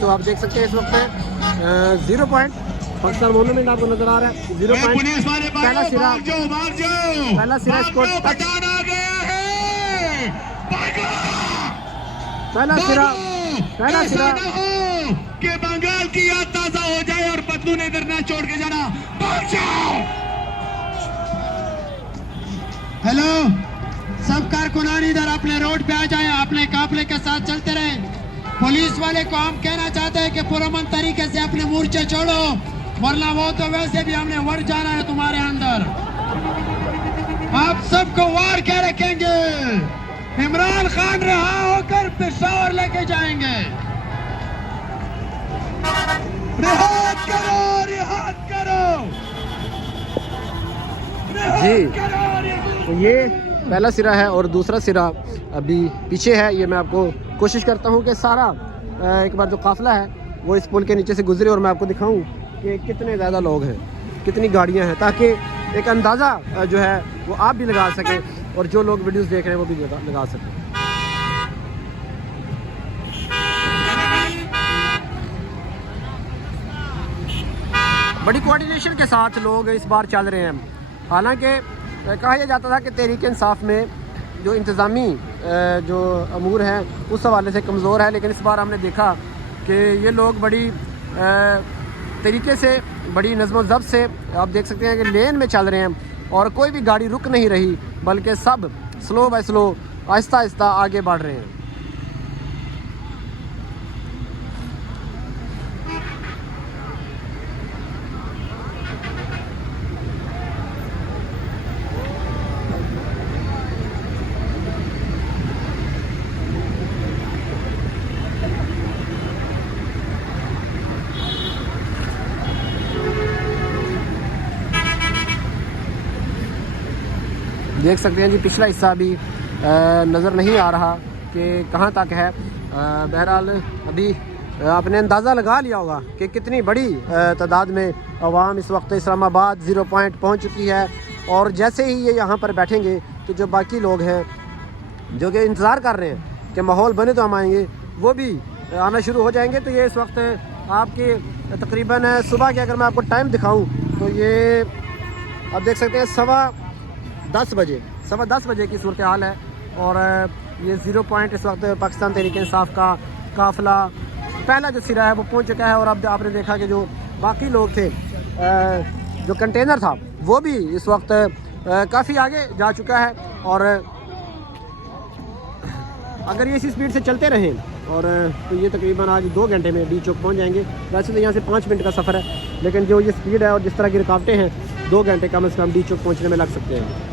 तो आप देख सकते हैं इस वक्त 0 पॉइंट पाकिस्तान मोनूमेंट आपको नजर आ रहा है। 0 पॉइंट पहला सिरा स्कोर पहला सिरा के बंगाल की याद ताजा हो जाए और बदलू ने इधर ना छोड़ के जाना। हेलो, सब कारकुनान इधर अपने रोड पे आ जाए, अपने काफिले के साथ चलते रहे। पुलिस वाले को हम कहना चाहते हैं कि पुरअमन तरीके से अपने मोर्चे छोड़ो, वरना वो तो वैसे भी हमने वर्ड जाना है तुम्हारे अंदर। आप सबको वार के रखेंगे। इमरान खान रहा होकर पेशावर लेके जाएंगे। रिहात करो, रिहात करो, जी। तो ये पहला सिरा है और दूसरा सिरा अभी पीछे है। ये मैं आपको कोशिश करता हूँ कि सारा एक बार जो काफिला है वो इस पुल के नीचे से गुजरे और मैं आपको दिखाऊं कि कितने ज़्यादा लोग हैं, कितनी गाड़ियाँ हैं, ताकि एक अंदाज़ा जो है वो आप भी लगा सकें और जो लोग वीडियोस देख रहे हैं वो भी लगा सकें। बड़ी कोऑर्डिनेशन के साथ लोग इस बार चल रहे हैं। हालांकि कहा यह जाता था कि तहरीक इंसाफ में जो इंतज़ामी जो अमूर हैं उस हवाले से कमज़ोर है, लेकिन इस बार हमने देखा कि ये लोग बड़ी तरीके से, बड़ी नज़्म ज़ब्त से आप देख सकते हैं कि लेन में चल रहे हैं और कोई भी गाड़ी रुक नहीं रही, बल्कि सब slow bye slow Aahista Aahista आगे बढ़ रहे हैं। देख सकते हैं जी, पिछला हिस्सा अभी नज़र नहीं आ रहा कि कहाँ तक है। बहरहाल अभी आपने अंदाज़ा लगा लिया होगा कि कितनी बड़ी तादाद में अवाम इस वक्त इस्लामाबाद 0 पॉइंट पहुँच चुकी है। और जैसे ही ये यहाँ पर बैठेंगे तो जो बाकी लोग हैं जो कि इंतज़ार कर रहे हैं कि माहौल बने तो हम आएंगे, वो भी आना शुरू हो जाएंगे। तो ये इस वक्त आपके तकरीबन सुबह के, अगर मैं आपको टाइम दिखाऊँ तो ये आप देख सकते हैं 10:15 बजे की सूरत हाल है। और ये 0 पॉइंट इस वक्त पाकिस्तान तहरीक इंसाफ का काफ़िला पहला जो सिरा है वो पहुंच चुका है। और अब आपने देखा कि जो बाकी लोग थे, जो कंटेनर था वो भी इस वक्त काफ़ी आगे जा चुका है। और अगर ये इसी स्पीड से चलते रहें और तो ये तकरीबन आज 2 घंटे में डी चौक पहुँच जाएंगे। वैसे तो यहाँ से 5 मिनट का सफ़र है, लेकिन जो ये स्पीड है और जिस तरह की रुकावटें हैं 2 घंटे कम से कम डी चौक पहुँचने में लग सकते हैं।